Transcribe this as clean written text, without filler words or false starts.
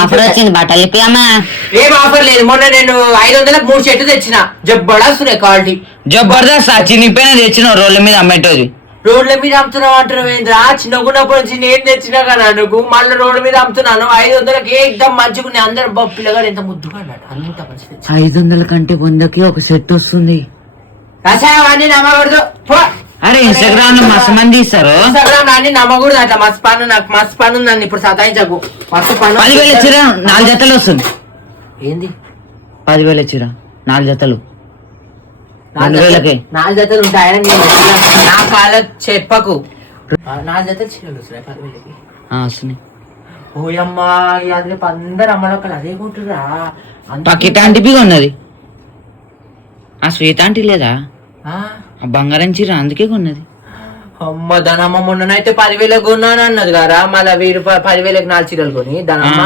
Offer వచ్చింది బట్టలు ఇప్పి అమ్మా. ఏం ఆఫర్ లేదు. మొన్న నేను 500లకు 3 షర్ట్లు తెచ్చిన. జబర్దస్త్ క్వాలిటీ. జబర్దస్త్ చినిగిపోయిన తెచ్చిన రోడ్ల మీద అమ్మేటోది. రోడ్ల మీద అమ్ముతున్నావు అంటారు ఏంద్రా? చిన్నగున్నప్పటి నుంచి నేను తెచ్చినా కదా నువ్వు మళ్ళీ రోడ్ల మీద అమ్ముతున్నాను. 500కి ఏకదమ్ మంచిగా అందరు పిల్లగాడు ఎంత ముద్దుగా అన్నాడు. అంత మంచిది. 500 కంటే 100కి ఒక సెట్ వస్తుంది. అన్నీ నమ్మకూడదు. అరే ఇన్స్టాగ్రామ్ లో మస్తు మంది ఇస్తారు. ఇన్స్టాగ్రామ్ అన్ని నమ్మకూడదు. అట్లా మస్తు పను నాకు మస్తు పను ఉందండి. ఇప్పుడు సతాయించకు. మస్తు పను 10,000 చీర 4 జతలు వస్తుంది. ఏంది 10,000 చీర 4 జతలు 2,000కి 4 జతలు ఉంటాయని నా కాళ్ళ చెప్పకు. 4 జతలు చీరలు వస్తున్నాయి 10,000కి. వస్తున్నాయి. ఓయమ్మా అది రేపు అందరు అమ్మలొక్కలు అదే కొంటురా. పక్కిట ఆంటీ ఉన్నది. ఆ శ్వేత ఆంటీ లేదా ఆ బంగారం చీర అందుకే కొన్నది. అమ్మ ధనమ్మ మొన్ననైతే 10,000 కొన్నాను అన్నది కదా. మళ్ళీ 1000 రూపాయలు 10,000కి 4 చీరలు కొని ధనమ్మ